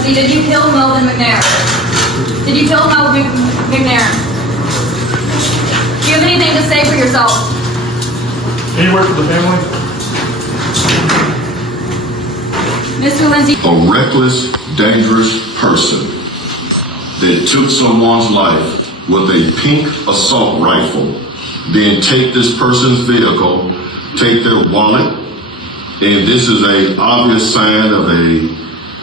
Lindsey, did you kill Melvin McNair? Did you kill Melvin McNair? Do you have anything to say for yourself? Can you work with the family? Mr. Lindsey. A reckless, dangerous person that took someone's life with a pink assault rifle, then take this person's vehicle, take their wallet, and this is an obvious sign of a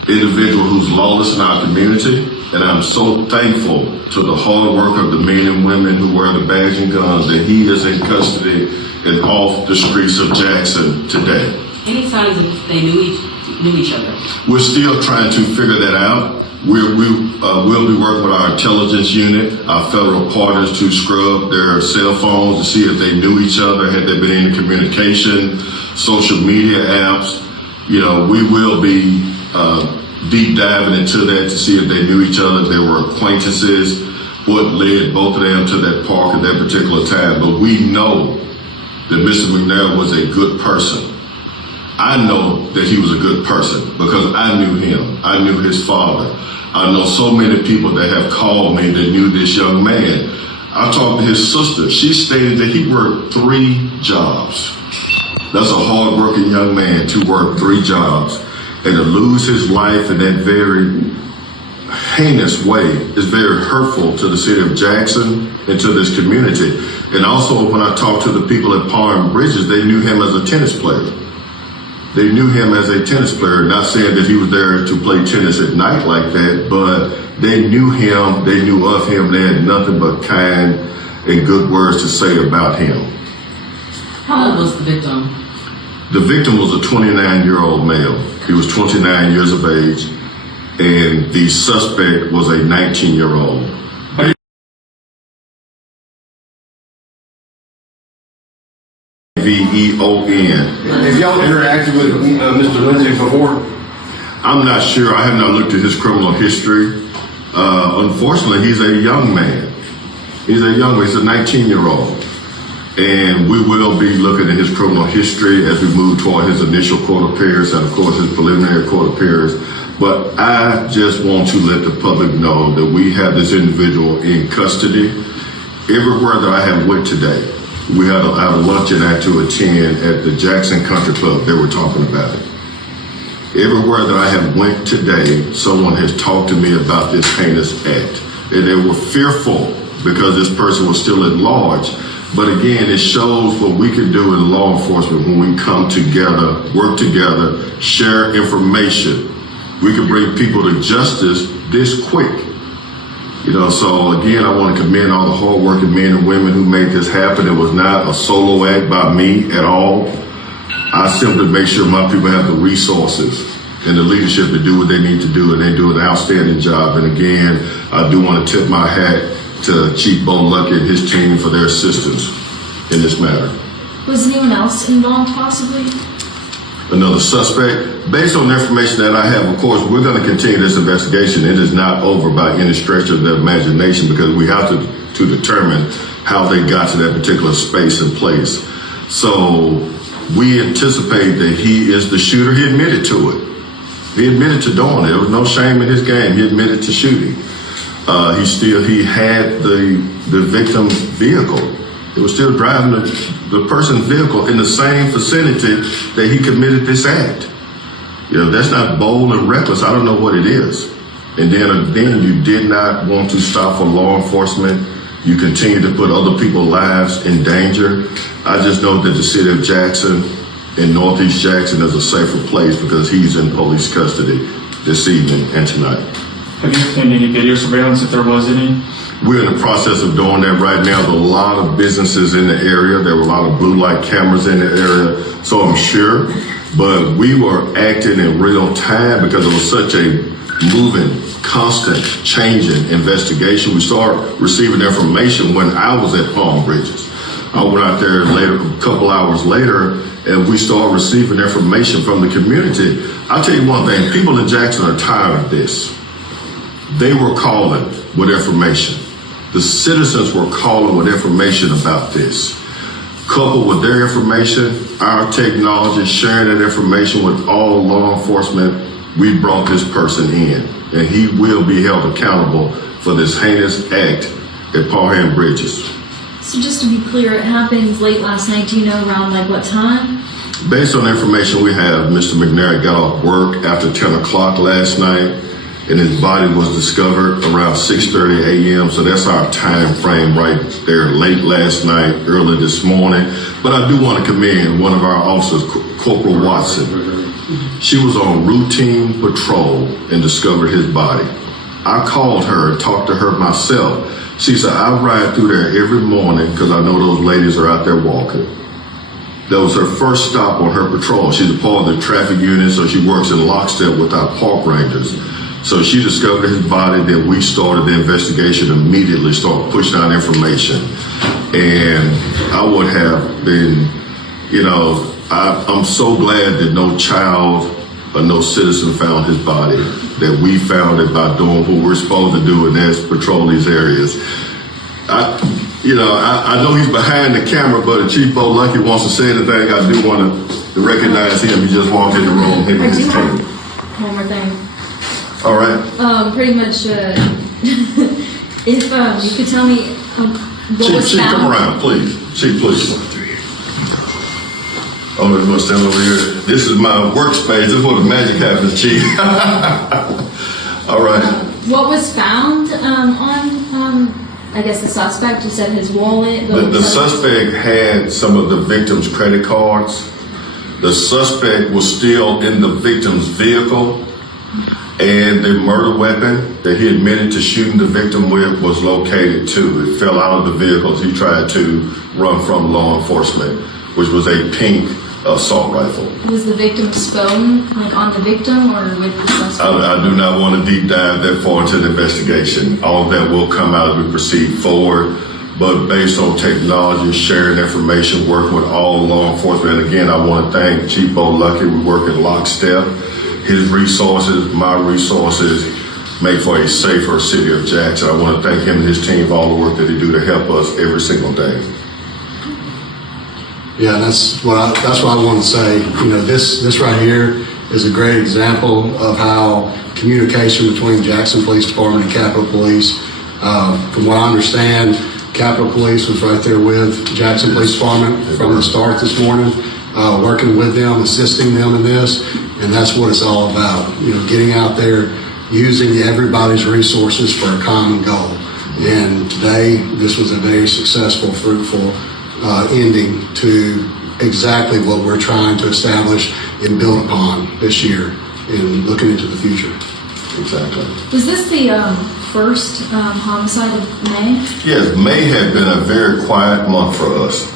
individual who's lawless in our community. And I'm so thankful to the hard work of the men and women who wear the badge and guns that he is in custody and off the streets of Jackson today. Any signs that they knew each other? We're still trying to figure that out. We'll be working with our intelligence unit, our federal partners, to scrub their cell phones to see if they knew each other, had there been any communication, social media apps. You know, we will be deep diving into that to see if they knew each other, if they were acquaintances, what led both of them to that park at that particular time. But we know that Mr. McNair was a good person. I know that he was a good person because I knew him. I knew his father. I know so many people that have called me that knew this young man. I talked to his sister. She stated that he worked 3 jobs. That's a hard-working young man to work 3 jobs. And to lose his life in that very heinous way is very hurtful to the city of Jackson and to this community. And also when I talked to the people at Parham Bridges, they knew him as a tennis player. They knew him as a tennis player, not saying that he was there to play tennis at night like that, but they knew him, they knew of him, they had nothing but kind and good words to say about him. How old was the victim? The victim was a 29-year-old male. He was 29 years of age, and the suspect was a 19-year-old. Veon. Have y'all interacted with Mr. Lindsey before? I'm not sure. I have not looked at his criminal history. Unfortunately, he's a young man. He's a 19-year-old. And we will be looking at his criminal history as we move toward his initial court appearance and, of course, his preliminary court appearance. But I just want to let the public know that we have this individual in custody. Everywhere that I have went today, we had a luncheon I had to attend at the Jackson Country Club. They were talking about it. Everywhere that I have went today, someone has talked to me about this heinous act. And they were fearful because this person was still at large. But again, it shows what we can do in law enforcement when we come together, work together, share information. We can bring people to justice this quick. You know, so again, I want to commend all the hardworking men and women who made this happen. It was not a solo act by me at all. I simply make sure my people have the resources and the leadership to do what they need to do, and they do an outstanding job. And again, I do want to tip my hat to Chief Bo Lucky and his team for their assistance in this matter. Was anyone else involved possibly? Another suspect. Based on the information that I have, of course, we're going to continue this investigation. It is not over by any stretch of the imagination because we have to determine how they got to that particular space and place. So we anticipate that he is the shooter. He admitted to it. He admitted to doing it. There was no shame in his game. He admitted to shooting. He had the victim's vehicle. He was still driving the person's vehicle in the same vicinity that he committed this act. You know, that's not bold and reckless. I don't know what it is. And then you did not want to stop for law enforcement. You continue to put other people's lives in danger. I just know that the city of Jackson and Northeast Jackson is a safer place because he's in police custody this evening and tonight. Have you obtained any video surveillance, if there was any? We're in the process of doing that right now. There's a lot of businesses in the area. There were a lot of blue light cameras in the area, so I'm sure. But we were acting in real time because it was such a moving, constant, changing investigation. We started receiving information when I was at Parham Bridges. I went out there later, a couple hours later, and we started receiving information from the community. I'll tell you one thing, people in Jackson are tired of this. They were calling with information. The citizens were calling with information about this. Coupled with their information, our technology, sharing that information with all law enforcement we brought this person in, and he will be held accountable for this heinous act at Parham Bridges. So just to be clear, it happened late last night. Do you know around like what time? Based on the information we have, Mr. McNair got off work after 10 o'clock last night, and his body was discovered around 6:30 a.m. So that's our time frame right there, late last night, early this morning. But I do want to commend one of our officers, Corporal Watson. She was on routine patrol and discovered his body. I called her and talked to her myself. She said, I ride through there every morning because I know those ladies are out there walking. That was her first stop on her patrol. She's a part of the traffic unit, so she works in lockstep with our park rangers. So she discovered his body, then we started the investigation immediately, started pushing out information. And I would have been, I'm so glad that no child or no citizen found his body, that we found it by doing what we're supposed to do, and that's patrol these areas. I know he's behind the camera, but if Chief Bo Lucky wants to say anything, I do want to recognize him. He just walked in the room, him and his team. One more thing. All right. Pretty much, if you could tell me what was Chief, found. come around, please. Chief, please. Oh, you want to stand over here? This is my workspace. This is where the magic happens, Chief. All right. What was found on, I guess, the suspect? You said his wallet. The suspect had some of the victim's credit cards. The suspect was still in the victim's vehicle, and the murder weapon that he admitted to shooting the victim with was located too. It fell out of the vehicle as he tried to run from law enforcement, which was a pink assault rifle. Was the victim's phone on the victim or with the suspect? I do not want to deep dive that far into the investigation. All of that will come out as we proceed forward. But based on technology, sharing information, working with all law enforcement, and again, I want to thank Chief Bo Lucky. We work in lockstep. His resources, my resources, make for a safer city of Jackson. I want to thank him and his team for all the work that they do to help us every single day. Yeah, that's what I want to say. This right here is a great example of how communication between Jackson Police Department and Capitol Police. From what I understand, Capitol Police was right there with Jackson Police Department from the start this morning, working with them, assisting them in this, and that's what it's all about. Getting out there, using everybody's resources for a common goal. And today, this was a very successful, fruitful ending to exactly what we're trying to establish and build upon this year and looking into the future. Exactly. Was this the first homicide of May? Yes, May had been a very quiet month for us.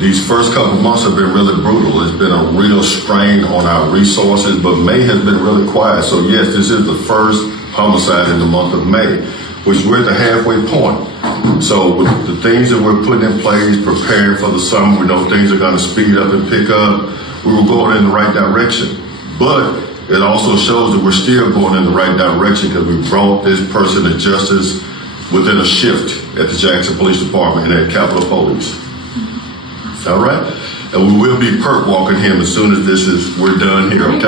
These first couple months have been really brutal. It's been a real strain on our resources, but May has been really quiet. So yes, this is the first homicide in the month of May, which we're at the halfway point. So with the things that we're putting in place, preparing for the summer, we know things are going to speed up and pick up. We were going in the right direction. But it also shows that we're still going in the right direction because we brought this person to justice within a shift at the Jackson Police Department and at Capitol Police. All right? And we will be perp walking him as soon as we're done here. Okay?